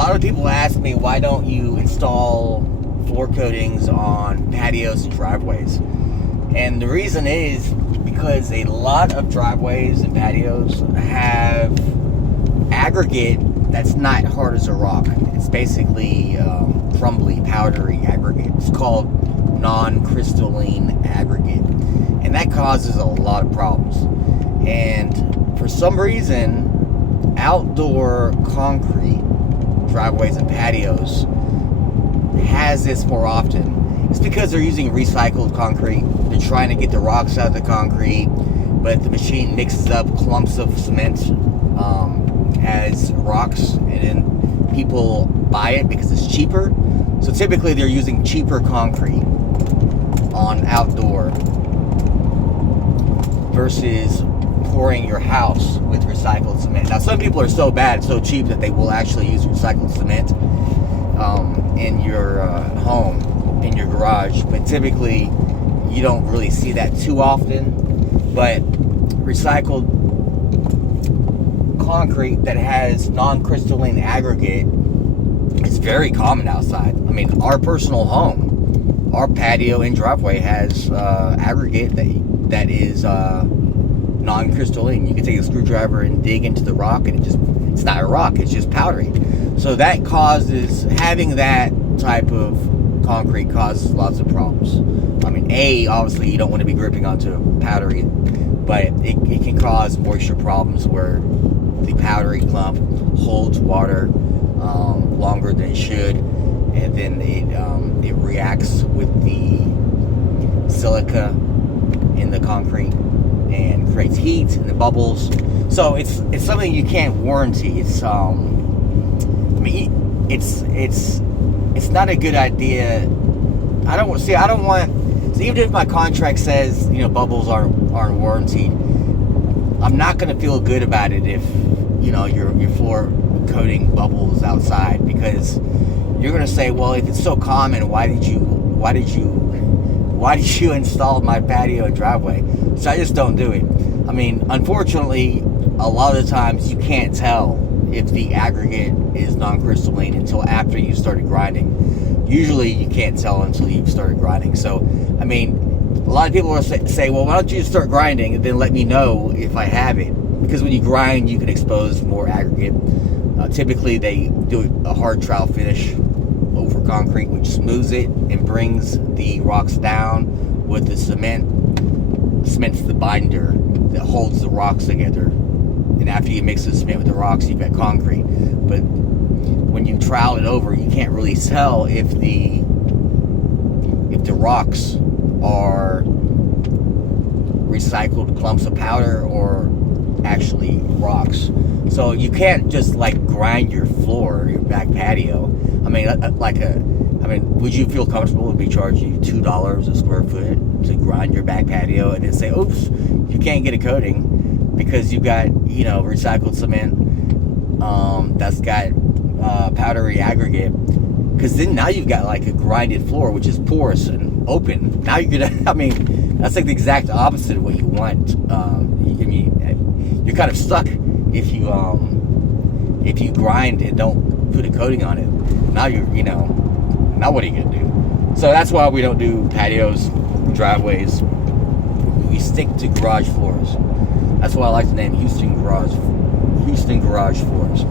lot of people ask me, why don't you install floor coatings on patios and driveways? And the reason is because a lot of driveways and patios have aggregate that's not hard as a rock. It's basically crumbly, powdery aggregate. It's called non-crystalline aggregate. And that causes a lot of problems. And for some reason, outdoor concrete, driveways and patios, has this more often. It's because they're using recycled concrete. They're trying to get the rocks out of the concrete, but the machine mixes up clumps of cement as rocks, and then people buy it because it's cheaper. So typically they're using cheaper concrete on outdoor versus pouring your house with recycled cement. Now, some people are so bad, so cheap, that they will actually use recycled cement in your home, in your garage. But typically, you don't really see that too often. But recycled concrete that has non-crystalline aggregate is very common outside. I mean, our personal home, our patio and driveway has aggregate that is non-crystalline. You can take a screwdriver and dig into the rock, and it's not a rock, it's just powdery. So that causes, having that type of concrete causes lots of problems. I mean, obviously you don't want to be gripping onto powdery, but it can cause moisture problems where the powdery clump holds water longer than it should, and then it reacts with the silica in the concrete and creates heat and the bubbles. So it's something you can't warranty. It's it's not a good idea. I don't want. So even if my contract says bubbles aren't warranted, I'm not going to feel good about it if your floor coating bubbles outside, because you're going to say, well, if it's so common, why did you install my patio and driveway? So I just don't do it. I mean, unfortunately, a lot of the times you can't tell if the aggregate is non-crystalline until after you started grinding. Usually you can't tell until you've started grinding. So, I mean, a lot of people will say, well, why don't you just start grinding and then let me know if I have it? Because when you grind, you can expose more aggregate. Typically, they do a hard trowel finish over concrete, which smooths it and brings the rocks down with the cement. Cement's the binder that holds the rocks together. And after you mix the cement with the rocks, you've got concrete. But when you trowel it over, you can't really tell if the rocks are recycled clumps of powder or actually rocks. So you can't just grind your floor, your back patio. I mean, would you feel comfortable if we charged you $2 a square foot to grind your back patio and then say, oops, you can't get a coating because you've got recycled cement that's got powdery aggregate? Because then now you've got a grinded floor, which is porous and open. Now you're gonna, I mean, that's the exact opposite of what you want. You're kind of stuck if you grind and don't put a coating on it. Now now what are you gonna do? So that's why we don't do patios, driveways. We stick to garage floors. That's why I like the name Houston Garage Floors.